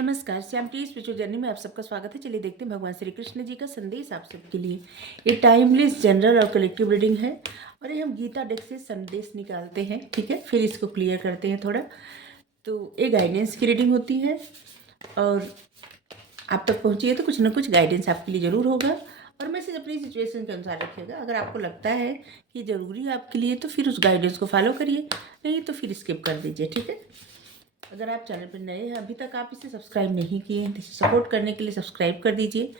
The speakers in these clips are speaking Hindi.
नमस्कार, श्याम की स्पिरिचुअल जर्नी में आप सबका स्वागत है। चलिए देखते हैं भगवान श्री कृष्ण जी का संदेश आप सबके लिए। ये टाइमलेस जनरल और कलेक्टिव रीडिंग है और ये हम गीता डेक से संदेश निकालते हैं, ठीक है। फिर इसको क्लियर करते हैं थोड़ा। तो ये गाइडेंस की रीडिंग होती है और आप तक पहुँची है तो कुछ ना कुछ गाइडेंस आपके लिए ज़रूर होगा और मैसेज अपनी सिचुएशन के अनुसार रखिएगा। अगर आपको लगता है कि ज़रूरी है आपके लिए तो फिर उस गाइडेंस को फॉलो करिए, नहीं तो फिर स्किप कर दीजिए, ठीक है। अगर आप चैनल पर नए हैं, अभी तक आप इसे सब्सक्राइब नहीं किए हैं तो इसे सपोर्ट करने के लिए सब्सक्राइब कर दीजिए।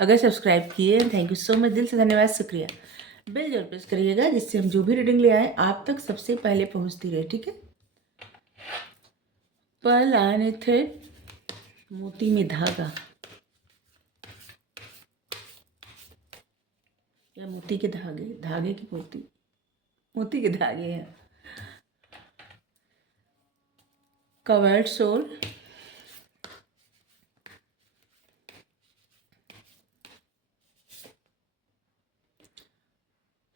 अगर सब्सक्राइब किए हैं, थैंक यू सो मच, दिल से धन्यवाद, शुक्रिया। बेल जरूर प्रेस करिएगा जिससे हम जो भी रीडिंग ले आए आप तक सबसे पहले पहुंचती रहे, ठीक है। पर्ल आने थ्रेड, मोती में धागा या मोती के धागे, धागे की मोती, मोती के धागे हैं। कवर्ड सोल,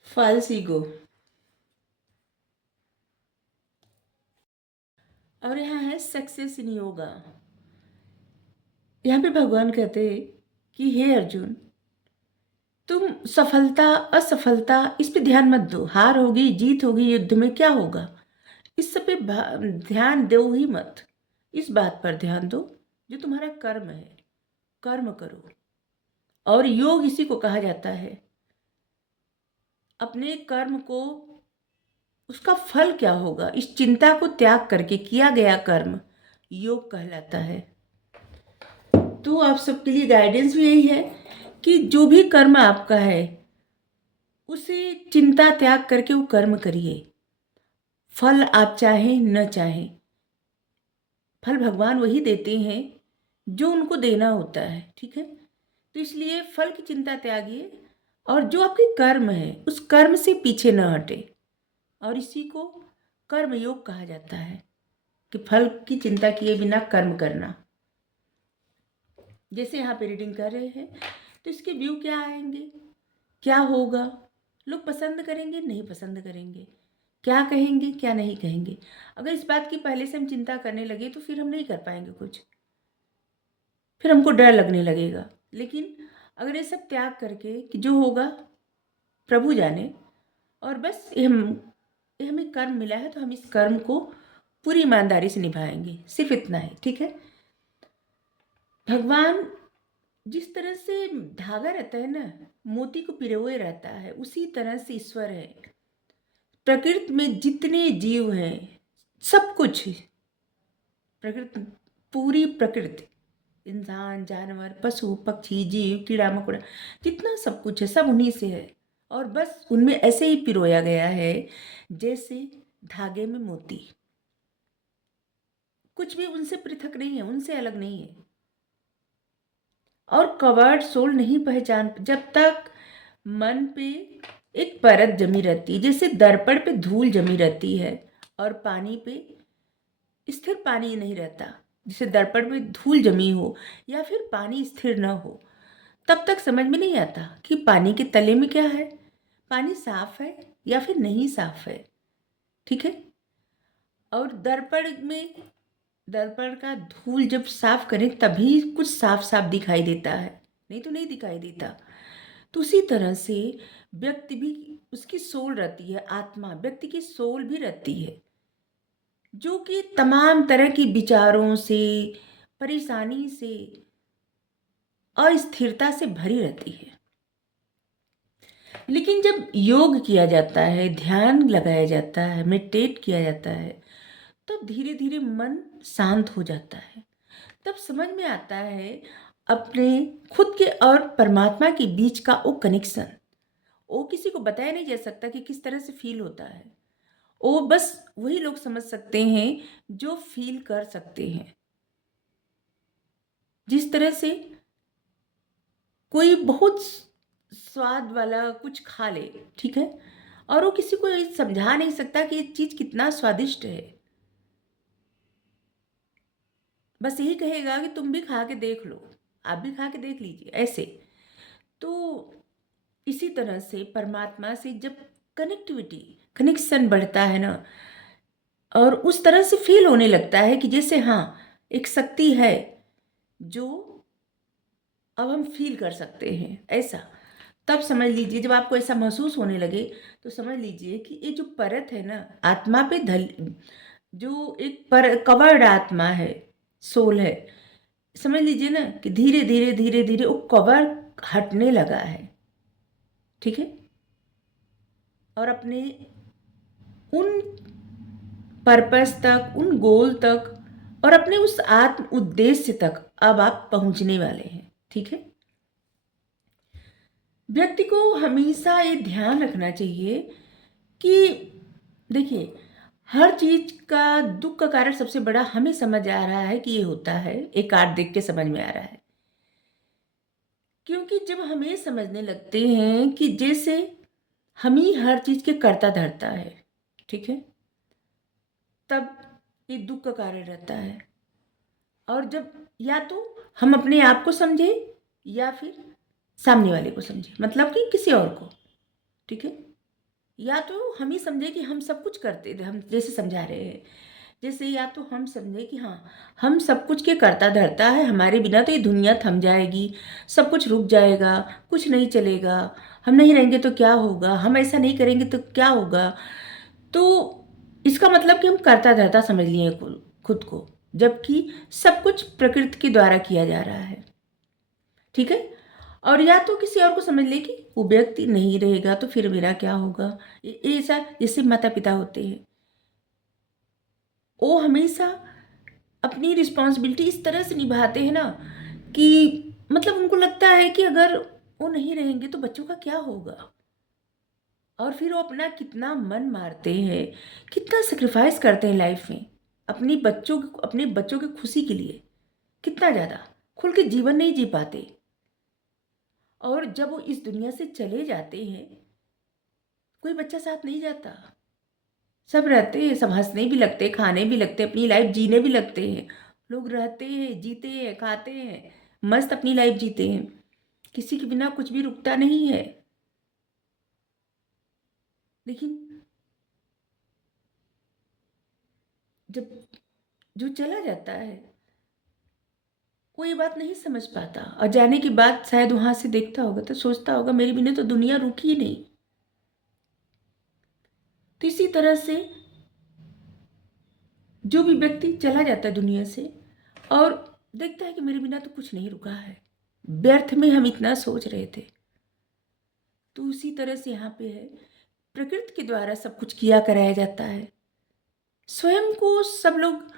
फॉल्स ईगो और यहाँ है सक्सेस इन योगा। यहाँ पे भगवान कहते हैं कि हे अर्जुन, तुम सफलता असफलता इस पे ध्यान मत दो। हार होगी जीत होगी युद्ध में क्या होगा, इस सब पे ध्यान दो ही मत। इस बात पर ध्यान दो जो तुम्हारा कर्म है, कर्म करो। और योग इसी को कहा जाता है। अपने कर्म को, उसका फल क्या होगा, इस चिंता को त्याग करके किया गया कर्म योग कहलाता है। तो आप सबके लिए गाइडेंस भी यही है कि जो भी कर्म आपका है उसे चिंता त्याग करके वो कर्म करिए। फल आप चाहें न चाहें, फल भगवान वही देते हैं जो उनको देना होता है, ठीक है। तो इसलिए फल की चिंता त्यागिए और जो आपके कर्म है उस कर्म से पीछे न हटे। और इसी को कर्म योग कहा जाता है कि फल की चिंता किए बिना कर्म करना। जैसे यहाँ पे रीडिंग कर रहे हैं तो इसके व्यू क्या आएंगे, क्या होगा, लोग पसंद करेंगे नहीं पसंद करेंगे, क्या कहेंगे क्या नहीं कहेंगे। अगर इस बात की पहले से हम चिंता करने लगे तो फिर हम नहीं कर पाएंगे कुछ, फिर हमको डर लगने लगेगा। लेकिन अगर ये सब त्याग करके कि जो होगा प्रभु जाने, और बस ये हमें कर्म मिला है तो हम इस कर्म को पूरी ईमानदारी से निभाएंगे, सिर्फ इतना है, ठीक है। भगवान जिस तरह से धागा रहता है ना, मोती को पिरोए रहता है, उसी तरह से ईश्वर है। प्रकृति में जितने जीव हैं, सब कुछ प्रकृति, पूरी प्रकृति, इंसान जानवर पशु पक्षी जीव कीड़ा मकोड़ा, जितना सब कुछ है सब उन्हीं से है। और बस उनमें ऐसे ही पिरोया गया है जैसे धागे में मोती। कुछ भी उनसे पृथक नहीं है, उनसे अलग नहीं है। और कवर्ड सोल नहीं पहचान, जब तक मन पे एक परत जमी रहती है, जैसे दर्पण पे धूल जमी रहती है और पानी पे स्थिर पानी नहीं रहता, जैसे दर्पण में धूल जमी हो या फिर पानी स्थिर न हो, तब तक समझ में नहीं आता कि पानी के तले में क्या है, पानी साफ है या फिर नहीं साफ है, ठीक है। और दर्पण का धूल जब साफ करें तभी कुछ साफ साफ दिखाई देता है, नहीं तो नहीं दिखाई देता। तो उसी तरह से व्यक्ति भी, उसकी सोल रहती है, आत्मा व्यक्ति की सोल भी रहती है, जो कि तमाम तरह की विचारों से, परेशानी से, अस्थिरता से भरी रहती है। लेकिन जब योग किया जाता है, ध्यान लगाया जाता है, मेडिटेट किया जाता है, तब धीरे धीरे मन शांत हो जाता है। तब समझ में आता है अपने खुद के और परमात्मा के बीच का वो कनेक्शन। वो किसी को बताया नहीं जा सकता कि किस तरह से फील होता है, वो बस वही लोग समझ सकते हैं जो फील कर सकते हैं। जिस तरह से कोई बहुत स्वाद वाला कुछ खा ले, ठीक है, और वो किसी को ये समझा नहीं सकता कि ये चीज़ कितना स्वादिष्ट है, बस यही कहेगा कि तुम भी खा के देख लो, आप भी खा के देख लीजिए, ऐसे। तो इसी तरह से परमात्मा से जब कनेक्शन बढ़ता है ना, और उस तरह से फील होने लगता है कि जैसे हाँ एक शक्ति है जो अब हम फील कर सकते हैं। ऐसा तब समझ लीजिए, जब आपको ऐसा महसूस होने लगे तो समझ लीजिए कि ये जो परत है ना आत्मा पे धल, जो एक पर कवर्ड आत्मा है, सोल है, समझ लीजिए ना कि धीरे धीरे धीरे धीरे वो कवर हटने लगा है। ठीक है, और अपने उन पर्पस तक, उन गोल तक और अपने उस आत्म उद्देश्य तक अब आप पहुंचने वाले हैं। ठीक है, व्यक्ति को हमेशा ये ध्यान रखना चाहिए कि देखिए, हर चीज का दुख का कारण सबसे बड़ा हमें समझ आ रहा है कि ये होता है, एक कार्ड देख के समझ में आ रहा है। क्योंकि जब हम ये समझने लगते हैं कि जैसे हम ही हर चीज के कर्ता धर्ता है, ठीक है, तब ये दुख का कारण रहता है। और जब या तो हम अपने आप को समझे या फिर सामने वाले को समझे, मतलब कि किसी और को, ठीक है, या तो हम ही समझे कि हम सब कुछ करते थे, हम जैसे समझा रहे हैं, जैसे या तो हम समझे कि हाँ हम सब कुछ के करता धरता है, हमारे बिना तो ये दुनिया थम जाएगी, सब कुछ रुक जाएगा, कुछ नहीं चलेगा, हम नहीं रहेंगे तो क्या होगा, हम ऐसा नहीं करेंगे तो क्या होगा। तो इसका मतलब कि हम करता धरता समझ लिए खुद को, जबकि सब कुछ प्रकृति के द्वारा किया जा रहा है। ठीक है, और या तो किसी और को समझ ले कि वो व्यक्ति नहीं रहेगा तो फिर मेरा क्या होगा। ऐसा जैसे माता पिता होते हैं, वो हमेशा अपनी रिस्पॉन्सिबिलिटी इस तरह से निभाते हैं ना कि मतलब उनको लगता है कि अगर वो नहीं रहेंगे तो बच्चों का क्या होगा। और फिर वो अपना कितना मन मारते हैं, कितना सेक्रीफाइस करते हैं लाइफ में अपने बच्चों की खुशी के लिए, कितना ज़्यादा खुल के जीवन नहीं जी पाते। और जब वो इस दुनिया से चले जाते हैं, कोई बच्चा साथ नहीं जाता, सब रहते हैं, सब हंसने भी लगते हैं, खाने भी लगते हैं, अपनी लाइफ जीने भी लगते हैं। लोग रहते हैं, जीते हैं, खाते हैं, मस्त अपनी लाइफ जीते हैं, किसी के बिना कुछ भी रुकता नहीं है। लेकिन जब जो चला जाता है वो ये बात नहीं समझ पाता, और जाने के बाद शायद वहां से देखता होगा तो सोचता होगा मेरे बिना तो दुनिया रुकी ही नहीं। तो इसी तरह से जो भी व्यक्ति चला जाता है दुनिया से और देखता है कि मेरे बिना तो कुछ नहीं रुका है, व्यर्थ में हम इतना सोच रहे थे, तो उसी तरह से यहाँ पे है, प्रकृति के द्वारा सब कुछ किया कराया जाता है। स्वयं को सब लोग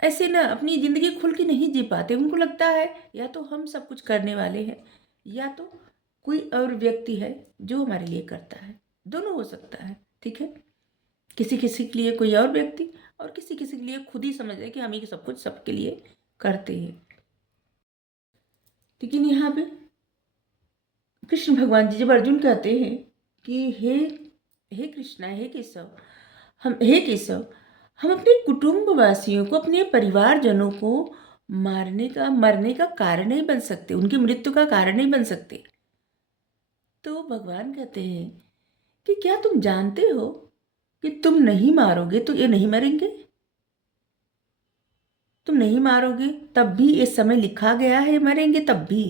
ऐसे ना अपनी जिंदगी खुल के नहीं जी पाते, उनको लगता है या तो हम सब कुछ करने वाले हैं या तो कोई और व्यक्ति है जो हमारे लिए करता है, दोनों हो सकता है। ठीक है, किसी किसी के लिए कोई और व्यक्ति और किसी किसी के लिए खुद ही समझ है कि हम ही सब कुछ सबके लिए करते हैं। लेकिन यहाँ पे कृष्ण भगवान जी जब अर्जुन कहते हैं कि हे हे कृष्णा, हे केशव, हम अपने कुटुंबवासियों को, अपने परिवारजनों को मरने का कारण नहीं बन सकते, उनकी मृत्यु का कारण नहीं बन सकते। तो भगवान कहते हैं कि क्या तुम जानते हो कि तुम नहीं मारोगे तो ये नहीं मरेंगे, तुम नहीं मारोगे तब भी इस समय लिखा गया है मरेंगे तब भी,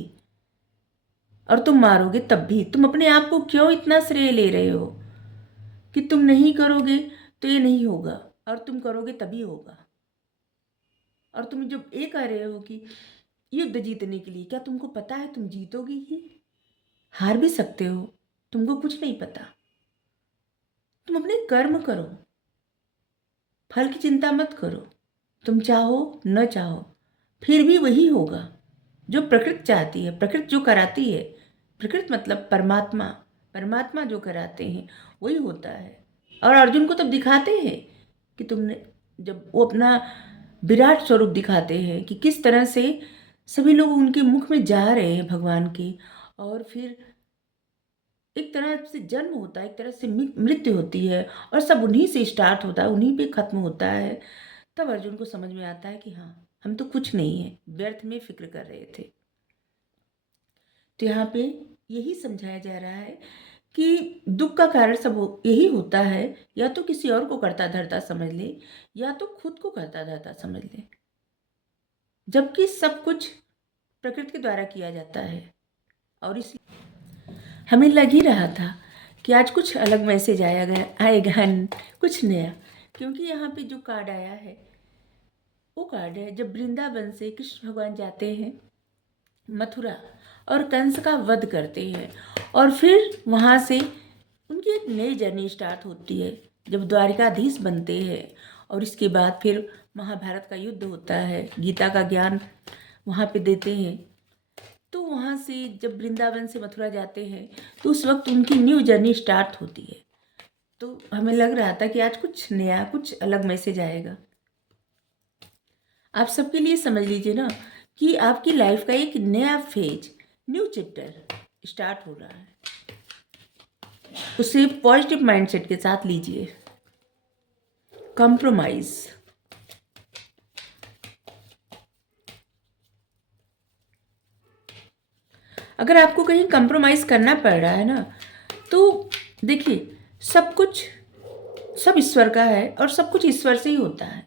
और तुम मारोगे तब भी। तुम अपने आप को क्यों इतना श्रेय ले रहे हो कि तुम नहीं करोगे तो ये नहीं होगा और तुम करोगे तभी होगा। और तुम जब ये कह रहे हो कि युद्ध जीतने के लिए, क्या तुमको पता है तुम जीतोगे ही, हार भी सकते हो, तुमको कुछ नहीं पता। तुम अपने कर्म करो, फल की चिंता मत करो, तुम चाहो न चाहो फिर भी वही होगा जो प्रकृति चाहती है, प्रकृति जो कराती है। प्रकृति मतलब परमात्मा, परमात्मा जो कराते हैं वही होता है। और अर्जुन को तब दिखाते हैं कि तुमने, जब वो अपना विराट स्वरूप दिखाते हैं कि किस तरह से सभी लोग उनके मुख में जा रहे हैं भगवान के, और फिर एक तरह से जन्म होता है, एक तरह से मृत्यु होती है, और सब उन्हीं से स्टार्ट होता है, उन्हीं पे खत्म होता है। तब अर्जुन को समझ में आता है कि हाँ हम तो कुछ नहीं है, व्यर्थ में फिक्र कर रहे थे। तो यहाँ पे यही समझाया जा रहा है कि दुख का कारण सब यही होता है, या तो किसी और को करता धरता समझ ले या तो खुद को करता धरता समझ ले। जबकि सब कुछ प्रकृति के द्वारा किया जाता है। और इस हमें लग ही रहा था कि आज कुछ अलग मैसेज आएगा कुछ नया, क्योंकि यहाँ पे जो कार्ड आया है वो कार्ड है जब वृंदावन से कृष्ण भगवान जाते हैं मथुरा और कंस का वध करते हैं, और फिर वहाँ से उनकी एक नई जर्नी स्टार्ट होती है जब द्वारिकाधीश बनते हैं। और इसके बाद फिर महाभारत का युद्ध होता है, गीता का ज्ञान वहाँ पे देते हैं। तो वहाँ से जब वृंदावन से मथुरा जाते हैं तो उस वक्त उनकी न्यू जर्नी स्टार्ट होती है। तो हमें लग रहा था कि आज कुछ नया कुछ अलग मैसेज आएगा। आप सबके लिए समझ लीजिए ना कि आपकी लाइफ का एक नया फेज, न्यू चैप्टर स्टार्ट हो रहा है। उसे पॉजिटिव माइंडसेट के साथ लीजिए। कंप्रोमाइज, अगर आपको कहीं कंप्रोमाइज करना पड़ रहा है ना, तो देखिए सब ईश्वर का है और सब कुछ ईश्वर से ही होता है।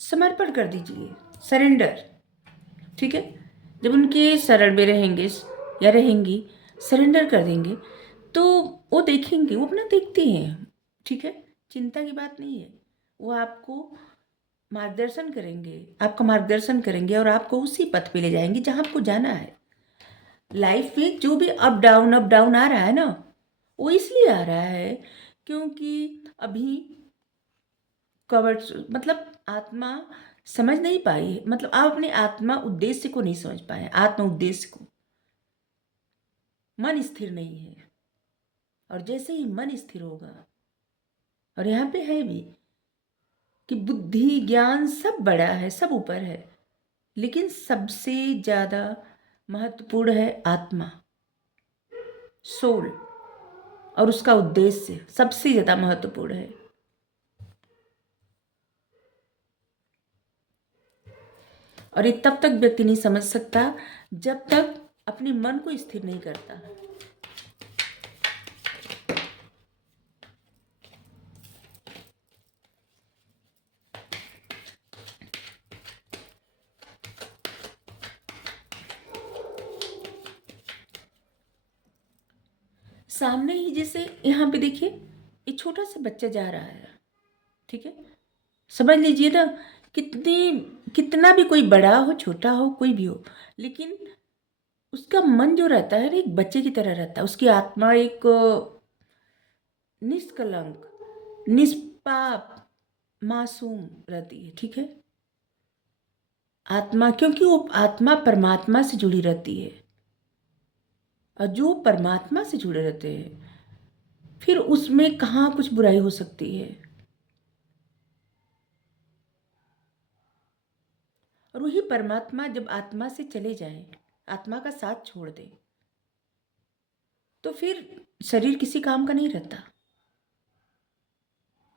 समर्पण कर दीजिए, सरेंडर, ठीक है। जब उनके शरण में रहेंगे या रहेंगी, सरेंडर कर देंगे तो वो देखेंगे, वो अपना देखते हैं, ठीक है। चिंता की बात नहीं है, वो आपको मार्गदर्शन करेंगे, आपका मार्गदर्शन करेंगे और आपको उसी पथ पे ले जाएंगे जहाँ आपको जाना है। लाइफ में जो भी अप डाउन आ रहा है ना, वो इसलिए आ रहा है क्योंकि अभी कवर मतलब आत्मा समझ नहीं पाई है, मतलब आप अपने आत्मा उद्देश्य को नहीं समझ पाए, आत्म उद्देश्य को। मन स्थिर नहीं है, और जैसे ही मन स्थिर होगा, और यहाँ पे है भी कि बुद्धि ज्ञान सब बड़ा है, सब ऊपर है, लेकिन सबसे ज़्यादा महत्वपूर्ण है आत्मा, सोल, और उसका उद्देश्य सबसे ज़्यादा महत्वपूर्ण है। और ये तब तक व्यक्ति नहीं समझ सकता जब तक अपने मन को स्थिर नहीं करता। सामने ही जैसे यहाँ पे देखिए एक छोटा सा बच्चा जा रहा है, ठीक है। समझ लीजिए ना, कितना भी कोई बड़ा हो छोटा हो कोई भी हो, लेकिन उसका मन जो रहता है एक बच्चे की तरह रहता है। उसकी आत्मा एक निष्कलंक, निष्पाप, मासूम रहती है, ठीक है। आत्मा, क्योंकि वो आत्मा परमात्मा से जुड़ी रहती है, और जो परमात्मा से जुड़े रहते हैं फिर उसमें कहाँ कुछ बुराई हो सकती है। और वही परमात्मा जब आत्मा से चले जाए, आत्मा का साथ छोड़ दे, तो फिर शरीर किसी काम का नहीं रहता।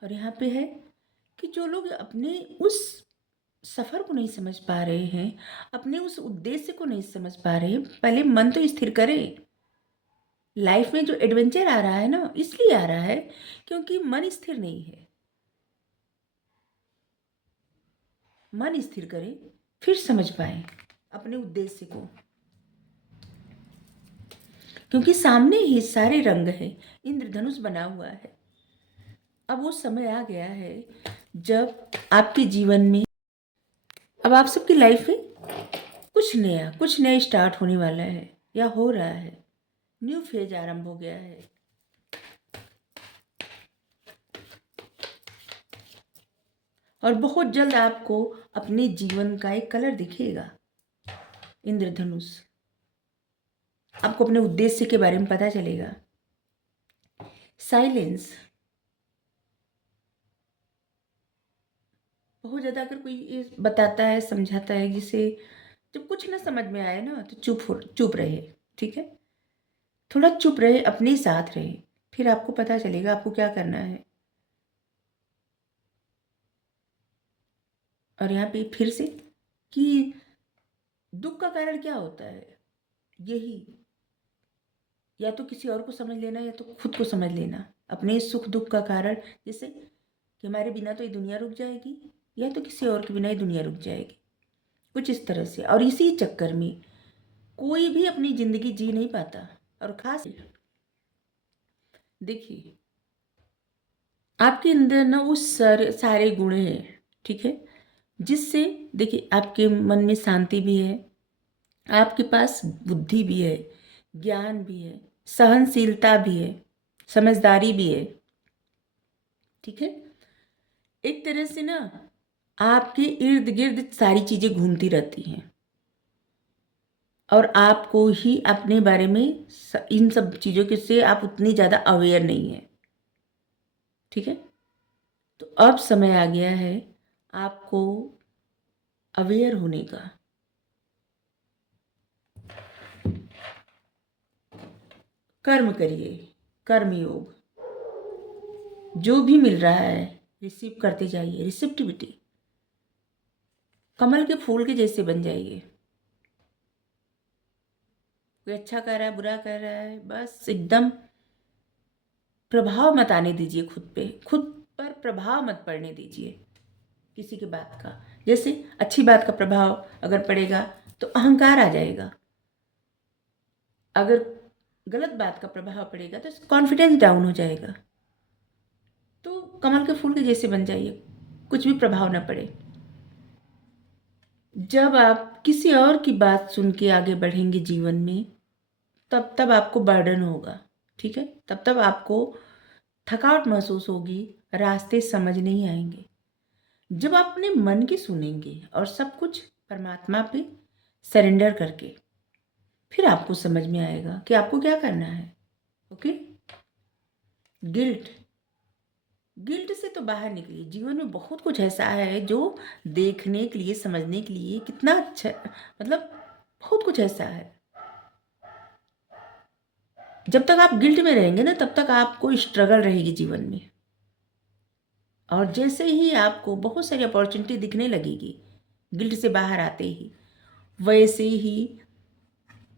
और यहाँ पे है कि जो लोग अपने उस सफ़र को नहीं समझ पा रहे हैं, अपने उस उद्देश्य को नहीं समझ पा रहे हैं, पहले मन तो स्थिर करें। लाइफ में जो एडवेंचर आ रहा है ना, इसलिए आ रहा है क्योंकि मन स्थिर नहीं है। मन स्थिर करें, फिर समझ पाए अपने उद्देश्य को, क्योंकि सामने ही सारे रंग है, इंद्रधनुष बना हुआ है। अब वो समय आ गया है जब आपके जीवन में, अब आप सबकी लाइफ में कुछ नया स्टार्ट होने वाला है या हो रहा है। न्यू फेज आरंभ हो गया है। और बहुत जल्द आपको अपने जीवन का एक कलर दिखेगा, इंद्रधनुष। आपको अपने उद्देश्य के बारे में पता चलेगा। साइलेंस, बहुत ज़्यादा अगर कोई ये बताता है समझाता है, जिसे जब कुछ ना समझ में आए ना तो चुप रहे, ठीक है। थोड़ा चुप रहे, अपने साथ रहे, फिर आपको पता चलेगा आपको क्या करना है। और यहाँ पे फिर से कि दुख का कारण क्या होता है, यही या तो किसी और को समझ लेना या तो खुद को समझ लेना। अपने सुख दुख का कारण, जैसे कि हमारे बिना तो ये दुनिया रुक जाएगी, या तो किसी और के बिना ये दुनिया रुक जाएगी। कुछ इस तरह से। और इसी चक्कर में कोई भी अपनी ज़िंदगी जी नहीं पाता। और ख़ास देखिए, आपके अंदर ना वो सारे गुण हैं, ठीक है, जिससे देखिए आपके मन में शांति भी है, आपके पास बुद्धि भी है, ज्ञान भी है, सहनशीलता भी है, समझदारी भी है, ठीक है। एक तरह से ना आपके इर्द गिर्द सारी चीज़ें घूमती रहती हैं और आपको ही अपने बारे में इन सब चीज़ों के से आप उतनी ज़्यादा अवेयर नहीं है, ठीक है। तो अब समय आ गया है आपको अवेयर होने का। कर्म करिए, कर्म योग, जो भी मिल रहा है रिसीव करते जाइए। रिसिप्टिविटी, कमल के फूल के जैसे बन जाइए। कोई अच्छा कर रहा है, बुरा कर रहा है, बस एकदम प्रभाव मत आने दीजिए खुद पे, खुद पर प्रभाव मत पड़ने दीजिए किसी की बात का। जैसे अच्छी बात का प्रभाव अगर पड़ेगा तो अहंकार आ जाएगा, अगर गलत बात का प्रभाव पड़ेगा तो कॉन्फिडेंस डाउन हो जाएगा। तो कमल के फूल के जैसे बन जाइए, कुछ भी प्रभाव ना पड़े। जब आप किसी और की बात सुन के आगे बढ़ेंगे जीवन में, तब तब आपको बर्डन होगा, ठीक है, तब तब आपको थकावट महसूस होगी, रास्ते समझ नहीं आएंगे। जब आप अपने मन की सुनेंगे और सब कुछ परमात्मा पे सरेंडर करके, फिर आपको समझ में आएगा कि आपको क्या करना है। ओके। गिल्ट, गिल्ट से तो बाहर निकलिए। जीवन में बहुत कुछ ऐसा है जो देखने के लिए, समझने के लिए कितना अच्छा, मतलब बहुत कुछ ऐसा है। जब तक आप गिल्ट में रहेंगे ना, तब तक आपको स्ट्रगल रहेगी जीवन में। और जैसे ही आपको बहुत सारी अपॉर्चुनिटी दिखने लगेगी गिल्ट से बाहर आते ही, वैसे ही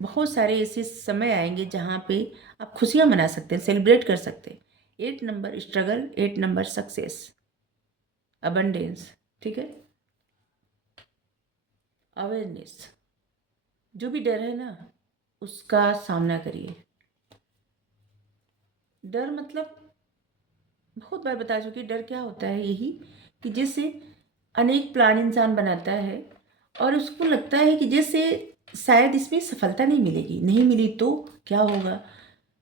बहुत सारे ऐसे समय आएंगे जहाँ पे आप खुशियाँ मना सकते हैं, सेलिब्रेट कर सकते हैं। 8 number struggle, 8 number success, abundance, ठीक है। अवेयरनेस, जो भी डर है ना उसका सामना करिए। डर मतलब बहुत बार बता चुकी, डर क्या होता है, यही कि जैसे अनेक प्लान इंसान बनाता है और उसको लगता है कि जैसे शायद इसमें सफलता नहीं मिलेगी, नहीं मिली तो क्या होगा,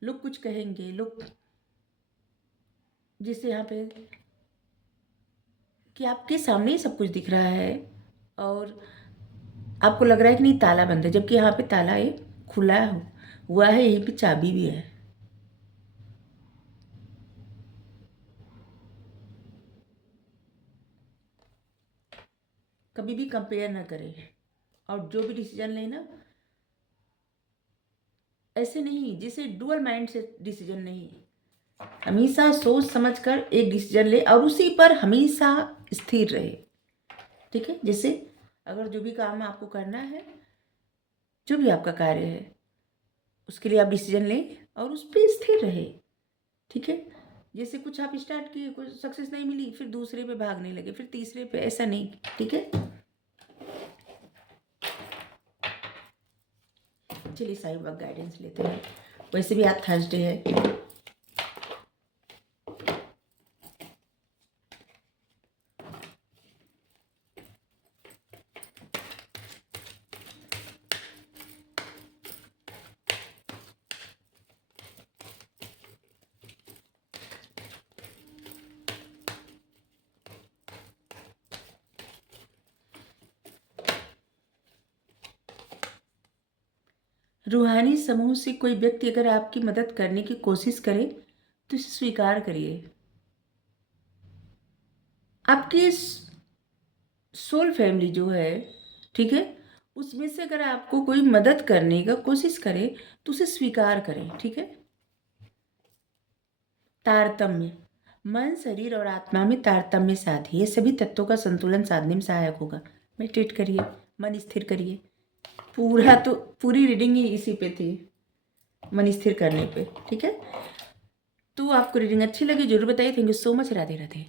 लोग कुछ कहेंगे, लोग जैसे यहाँ पे कि आपके सामने ही सब कुछ दिख रहा है और आपको लग रहा है कि नहीं ताला बंद है, जबकि यहाँ पे ताला ये खुला हुआ है, यहीं पे चाबी भी है। कभी भी कंपेयर ना करें और जो भी डिसीजन लेना ऐसे नहीं, जिसे डुअल माइंड से डिसीजन नहीं, हमेशा सोच समझ कर एक डिसीजन ले और उसी पर हमेशा स्थिर रहे, ठीक है। जैसे अगर जो भी काम आपको करना है, जो भी आपका कार्य है, उसके लिए आप डिसीजन लें और उस पर स्थिर रहे, ठीक है। जैसे कुछ आप स्टार्ट किए, कुछ सक्सेस नहीं मिली, फिर दूसरे पे भागने लगे, फिर तीसरे पे, ऐसा नहीं, ठीक है। चलिए साईं बाबा गाइडेंस लेते हैं। वैसे भी आज थर्सडे है। रूहानी समूह से कोई व्यक्ति अगर आपकी मदद करने की कोशिश करे तो इसे स्वीकार करिए। आपकी सोल फैमिली जो है, ठीक है, उसमें से अगर आपको कोई मदद करने का कोशिश करे तो उसे स्वीकार करें, ठीक है। तारतम्य, मन, शरीर और आत्मा में तारतम्य साधिए, ये सभी तत्वों का संतुलन साधने में सहायक होगा। मेडिटेट करिए, मन स्थिर करिए। पूरी रीडिंग ही इसी पे थी, मन स्थिर करने पे, ठीक है। तो आपको रीडिंग अच्छी लगी जरूर बताइए। Thank you so much. Radhe Radhe.